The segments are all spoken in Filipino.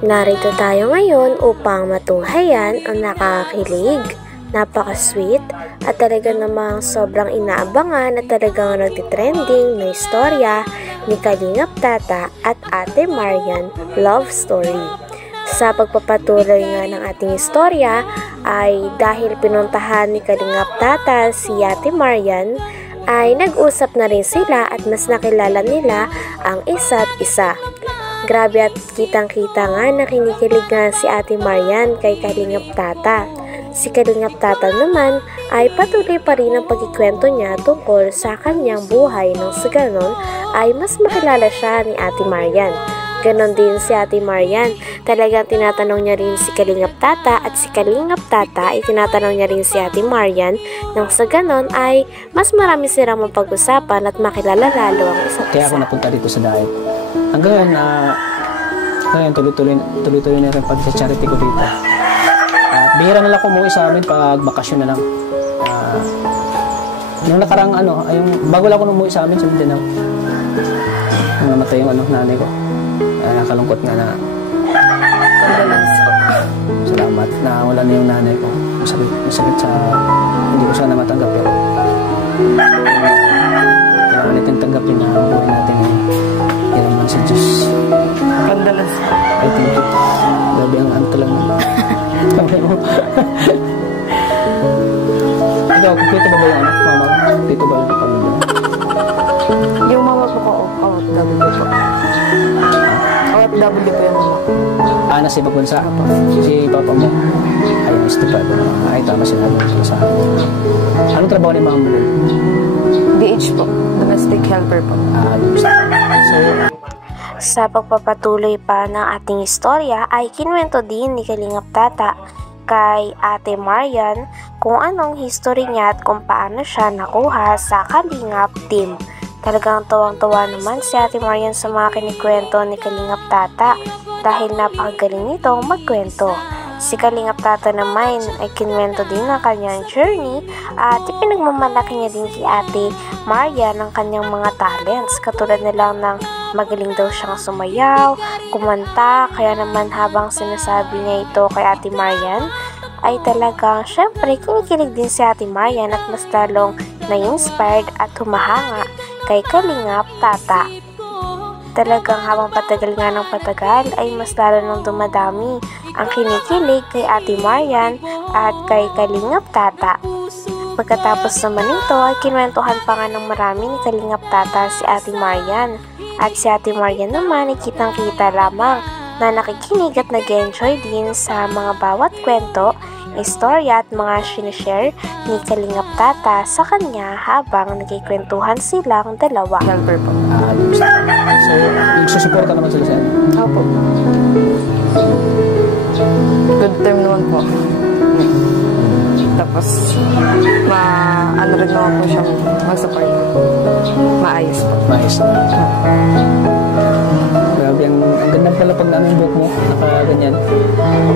Narito tayo ngayon upang matunghayan ang nakakakilig, napaka-sweet at talaga namang sobrang inaabangan at talagang nagtitrending na istorya ni Kalingap Tata at Ate Marian love story. Sa pagpapatuloy nga ng ating istorya ay dahil pinuntahan ni Kalingap Tata si Ate Marian ay nag-usap na rin sila at mas nakilala nila ang isa't isa. Grabe at kitang-kita nga na kinikilig nga si Ate Marian kay Kalingap Tata. Si Kalingap Tata naman ay patuloy pa rin ang pagkikwento niya tungkol sa kanyang buhay nang sa ganon ay mas makilala siya ni Ate Marian. Ganon din si Ate Marian, talagang tinatanong niya rin si Kalingap Tata at si Kalingap Tata ay tinatanong niya rin si Ate Marian nang sa ganon ay mas marami silang mapag-usapan at makilala lalo ang isa't isa. Kaya ako napunta dito sa diet. Hanggang ngayon, tuloy-tuloy na rin pag-charity ko dito. Bihira na lang umuwi sa amin pag bakasyon na lang. Nung nakarang bago lang ako umuwi sa amin sa Mindanao, nung namatay yung nanay ko. Nakalungkot nga na. Salamat na wala na yung nanay ko. Masakit sa hindi ko sana matanggap pero kailangan natin tanggapin na ang buhay natin ay yan naman sa Diyos. Pandalas. I think it. Gabi ang anto lang naman. Ikaw, dito ba yung mama? Dito ba yung pamilya? Yung mama ko ko, OFW po. OFW po yung mama ko. Nasa ibang bansa? Si papa mo? Ay, Mr. Papa. Ay, tama sinabi ko sa akin. Anong trabaho ni mama mo? DH po. Domestic helper po. Sa pagpapatuloy pa ng ating istorya ay kinuwento din ni Kalingap Tata kay Ate Marian kung anong history niya at kung paano siya nakuha sa Kalingap team. Talagang tuwang-tuwa naman si Ate Marian sa mga kinikwento ni Kalingap Tata dahil napakagaling nitong magkwento. Si Kalingap Tata naman ay kinuwento din ang kanyang journey at ipinagmamalaki niya din kay Ate Marian ang kanyang mga talents katulad na lang ng magaling daw siyang sumayaw, kumanta, kaya naman habang sinasabi niya ito kay Ate Marian ay talagang syempre kinikilig din si Ate Marian at mas lalong na-inspired at humahanga kay Kalingap Tata. Talagang habang patagal nga ng patagal ay mas lalo nang dumadami ang kinikilig kay Ate Marian at kay Kalingap Tata. Pagkatapos naman nito ay kinwentuhan pa nga ng marami ni Kalingap Tata si Ate Marian. At si Ate Marian naman ay kitang-kita lamang na nakikinig at nag-enjoy din sa mga bawat kwento, istorya at mga sinishare ni Kalingap Tata sa kanya habang nagkikwentuhan silang dalawa. Helper po. So, nagsusuporta naman sila sa inyo? Opo. Good term naman po. Tapos, ano rin naman po siyang mag-support. Maayos po. Maayos. Grabe, ang ganda pala pag namin buhok mo. Nakaganyan.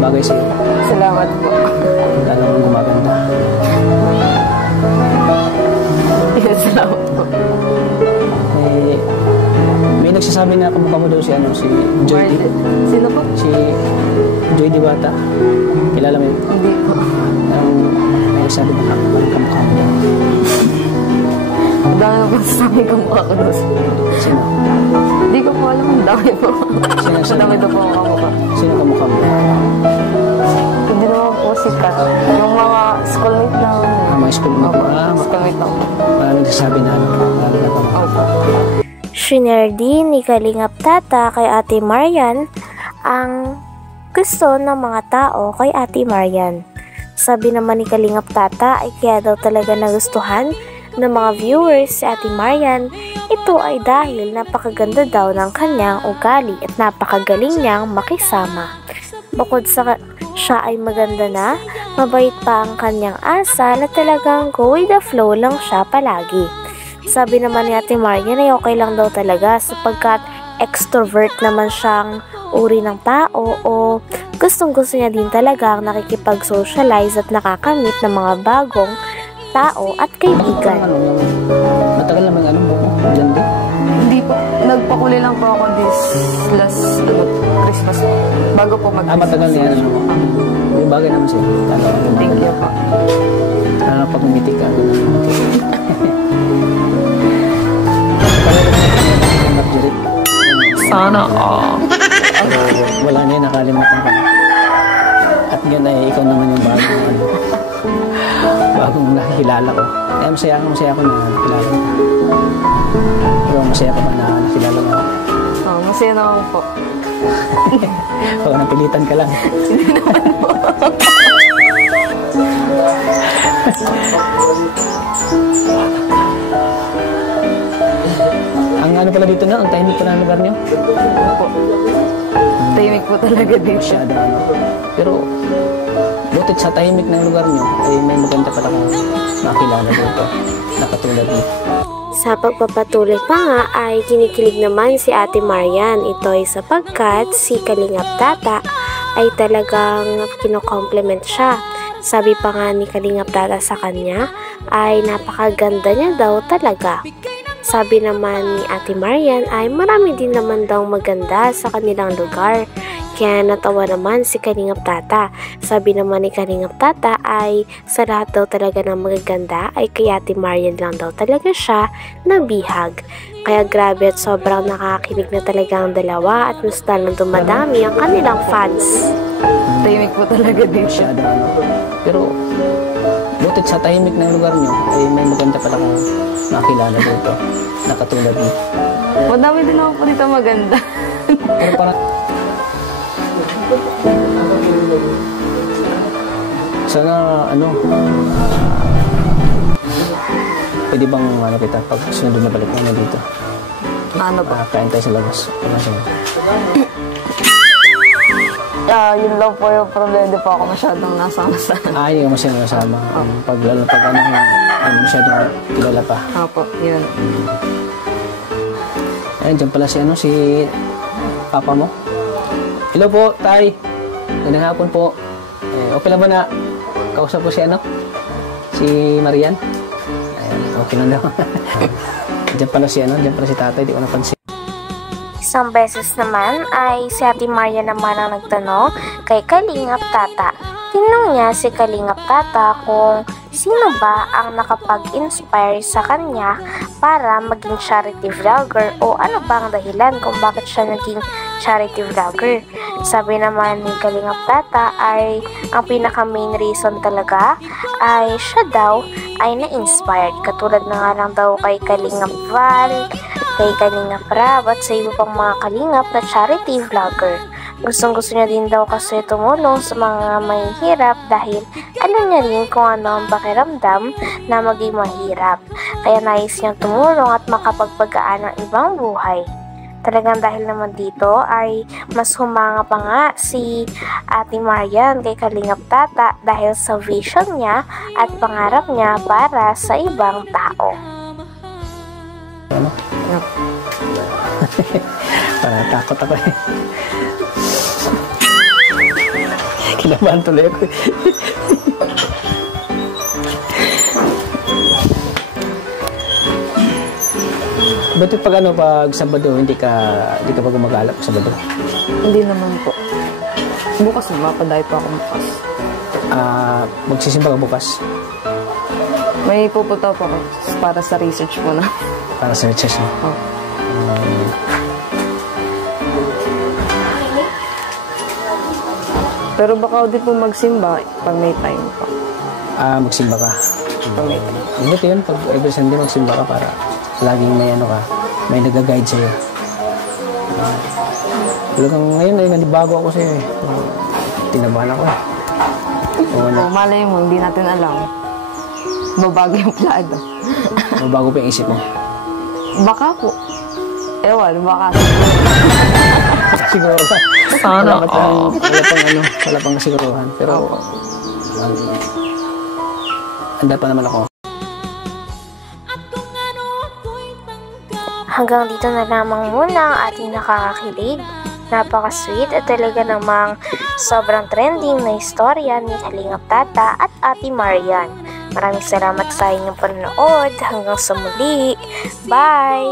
Bagay sa'yo. Salamat po. Lalo mong gumaganda. Yes, salamat po. May nagsasabi na kamukha mo daw si Joy D. Sino po? Si Joy D Bata. Kilala mo yun? Hindi po. May nagsabi na kamukha mo daw. Ang dami po sasabi kamukha ko daw. Sino? Hindi ko po alam. Ang dami po. Ang dami daw po ang kamukha. Sino kamukha mo? Hindi naman po sikat. Yung mga schoolmate na. Mga schoolmate mo? Schoolmate na. Parang nagsasabi na marami na kamukha. Opo. Shinare din ni Kalingap Tata kay Ate Marian ang gusto ng mga tao kay Ate Marian. Sabi naman ni Kalingap Tata ay kaya daw talaga nagustuhan ng mga viewers si Ate Marian. Ito ay dahil napakaganda daw ng kanyang ugali at napakagaling niyang makisama. Bukod sa siya ay maganda na, mabait pa ang kanyang asal at talagang go with the flow lang siya palagi. Sabi naman ni Ate Marian ay okay lang daw talaga sapagkat extrovert naman siyang uri ng tao o gustong-gusto niya din talaga ang nakikipag-socialize at nakakamit ng mga bagong tao at kaibigan. Matagal naman buhok mo? Diyan din? Hindi po. Nagpakulay lang po ako this last Christmas. Bago po mag-Christmas. Matagal na yan. May bagay naman siya. Thank you po. Pag umiti ka. Sana Wala na yun, nakalimutan ko. At ngayon ay ikaw naman yung bagong nakikilala ko. Kaya masaya ako na nakilala ko. Pero masaya ko ba na nakilala mo? Masaya naman po. Baka napilitan ka lang. Hindi naman po. Ang ano pala dito na, ang tahimik pala ng lugar niyo? Po. Tahimik po talaga dito. Masyado ano. Pero, butit sa tahimik ng lugar niyo, ay may maganda pala kung makilala dito. Nakatulad niyo. Sa pagpapatuloy pa nga ay kinikilig naman si Ate Marian. Ito ay sapagkat si Kalingap Tata ay talagang kino-compliment siya. Sabi pa nga ni Kalingap Tata sa kanya ay napakaganda niya daw talaga. Sabi naman ni Ate Marian ay marami din naman daw maganda sa kanilang lugar. Kaya natawa naman si Kalingap Tata. Sabi naman ni Kalingap Tata ay sa lahat daw talaga ng magaganda ay kay Ate Marian lang daw talaga siya nabihag. Kaya grabe at sobrang nakakakilig na talaga ang dalawa at mas lalong dumadami ang kanilang fans. Tahimik po talaga dito. Masyado ano. Pero, butit sa tahimik ng lugar niyo, ay may maganda pala kung makilala dito. Nakatulad niyo. Madami din naman po dito maganda. Pero parang sana pwede bang kita pag sunod na balik mo dito? Ano ba? Kain tayo sa labas. Yun lang po yung problema. Hindi po ako masyadong nasama sa... Hindi ka masyadong nasama. Pag masyadong kilala pa. Opo, yun. Ayun, dyan pala si papa mo. Hello po, Tay. Magandang hapon po. Okay lang ba na kausap po si si Marian? Ayan, okay lang daw. Diyan pala si tatay, di ko napansin. Isang beses naman ay si Ate Marian naman ang nagtanong kay Kalingap Tata. Tinanong niya si Kalingap Tata kung sino ba ang nakapag-inspire sa kanya para maging charity vlogger o ano ba ang dahilan kung bakit siya naging charity vlogger. Sabi naman ni Kalingap Tata ay ang pinaka-main reason talaga ay siya daw ay na-inspired. Katulad na nga lang daw kay Kalingap Val, kay Kalingap Rab at sa iba pang mga kalingap na charity vlogger. Gustong-gusto niya din daw kasi tumulong sa mga mahihirap dahil alam niya rin kung ano ang pakiramdam na maging mahirap. Kaya nais niyang tumulong at makapagpagaan ng ibang buhay. Talagang dahil naman dito ay mas humanga pa nga si Ate Marian kay Kalingap Tata dahil sa vision niya at pangarap niya para sa ibang tao. Parang takot ako eh. Kinabahan tuloy ako eh. Buti pag pag Sabado, hindi ka pa gumagala pag Sabado? Hindi naman po. Bukas na, mapaday pa ako bukas. Magsisimba ka bukas? May pupunta po ako para sa research po na. Para sa research mo? Oh. Pero baka di po magsimba pag may time pa. Magsimba ka? Pag may time. Buti yun, pag every Sunday magsimba ka para laging may may nag-guide sa'yo. Talagang ngayon ay nanibago ako sa'yo eh. Tinabahan ako eh. Malay mo, hindi natin alam. Babago yung plano. Mabago pa yung isip mo? Baka po. Ewan, baka. Siguro ka. Sana. Wala pang kasiguruhan. Pero, handa pa naman ako. Hanggang dito na lamang muna ang ating nakakakilig, napaka-sweet at talaga namang sobrang trending na istorya ni Kalingap Tata at Ate Marian. Maraming salamat sa inyong panonood. Hanggang sa muli. Bye!